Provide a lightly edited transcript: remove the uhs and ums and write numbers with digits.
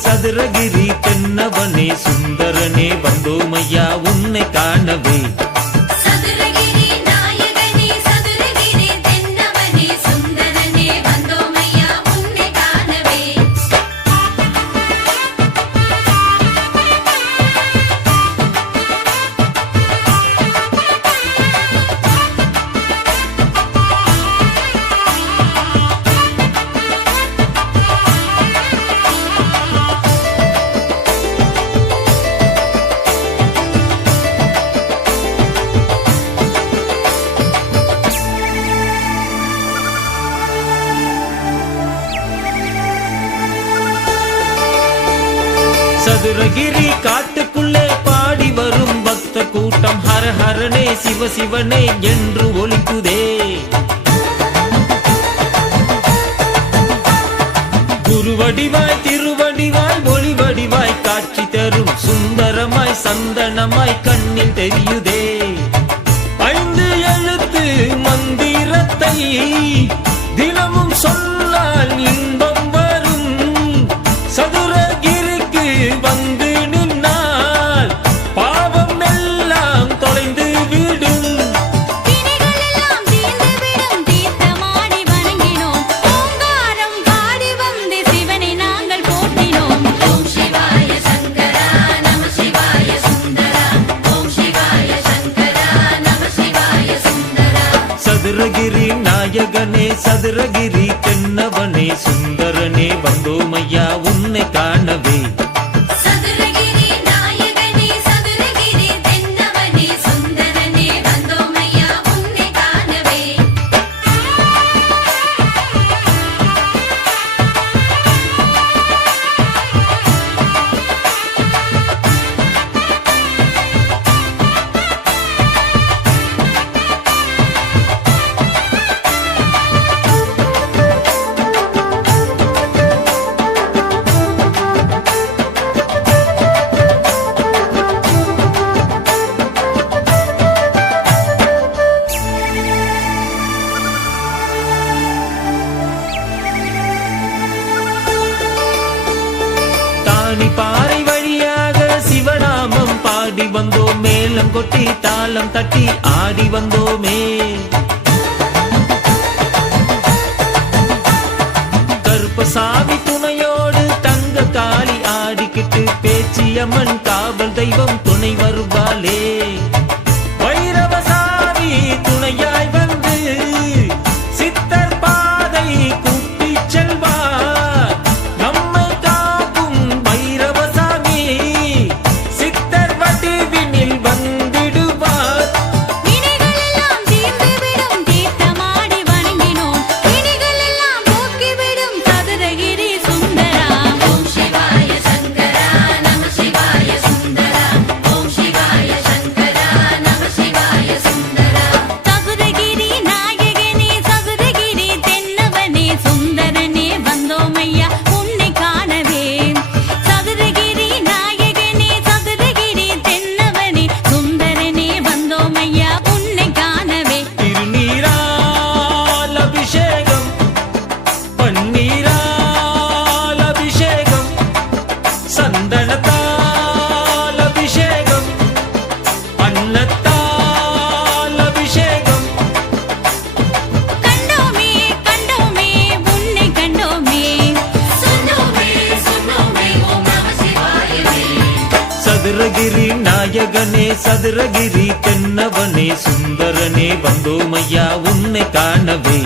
சதுரகிரி தென்னவனே சுந்தரனே வந்தோமையா உன்னை காணவே. சதுரகிரி நாயகனே சதுரகிரி தென்னவனே சுந்தரனே வந்தோமையா உன்னை காணவே. சதுரகிரி காட்டுக்குள்ளே பாடி வரும் பக்த கூட்டம் ஹர ஹரனே சிவ சிவனே என்று ஒலிக்குதே. குருவடிவாய் திருவடிவாய் ஒளிவடிவாய் காட்சி தரும் சுந்தரமாய் சந்தனமாய் கண்ணில் தெரியுதே. 5 எழுத்து மந்திரத்தை தினமும் சொன்னால் இன்பம் வரும். சதுரகிரிக்கு வந்து நின்னால் பாவம் எல்லாம் தொலைந்து விடும். வினைகளெல்லாம் தீர்ந்துவிடும் தீர்த்தமாடி வணங்கினோம். ஓங்காரம் பாடி வந்து சிவனை நாங்கள் போற்றினோம். ஓம் சிவாய சங்கரா நம சிவாய சுந்தரா. ஓம் சிவாய சங்கரா நம சிவாய சுந்தரா. சதுரகிரி நாயகனே சதுரகிரி தென்னவனே சுந்தரனே வந்தோமையா உன்னை காணவே. சதுரகிரி நாயகனே சதுரகிரி தென்னவனே சுந்தரனே வந்தோமையா உன்னை காணவே. தானி பாறை வழியாக சிவநாமம் பாடி வந்தோம். மேளம் கொட்டி தாளம் தட்டி ஆடி வந்தோமே. கருப்பசாமி துணையோடு தங்க காளி ஆடிக்கிட்டு பேச்சியம்மன் காவல் தெய்வம் துணை வருவாளே. வைரவசாமி துணையாய் வந்து சித்தர் பாதை கூட்டி செல்வார். நம்மை காக்கும் வைரவசாமி சித்தர் வடிவினில் வந்திடுவார். வினைகளெல்லாம் தீர்ந்துவிடும் தீர்த்தமாடி வணங்கினோம். வினைகளெல்லாம் போக்கிவிடும் சதுரகிரி சுந்தரா. ஓம் சிவாய சங்கரா நம சிவாய சுந்தரா. ஓம் சிவாய சங்கரா நம சிவாய சுந்தரா. சதுரகிரி நாயகனே சதுரகிரி தென்னவனே சுந்தரனே வந்தோமையா உன்னை காணவே. சதுரகிரி நாயகனே சதுரகிரி தென்னவனே சுந்தரனே வந்தோமையா உன்னை காணவே. திருநீரால் அபிஷேகம் பன்னீரால் அபிஷேகம் சந்தனத்தால் அபிஷேகம் அன்னத்தால் அபிஷேகம். கண்டோமே கண்டோமே உன்னை கண்டோமே. சொன்னோமே சொன்னோமே ஓம் நம சிவாயவே. சதுரகிரி நாயகனே சதுரகிரி தென்னவனே சுந்தரனே வந்தோமையா உன்னை காணவே.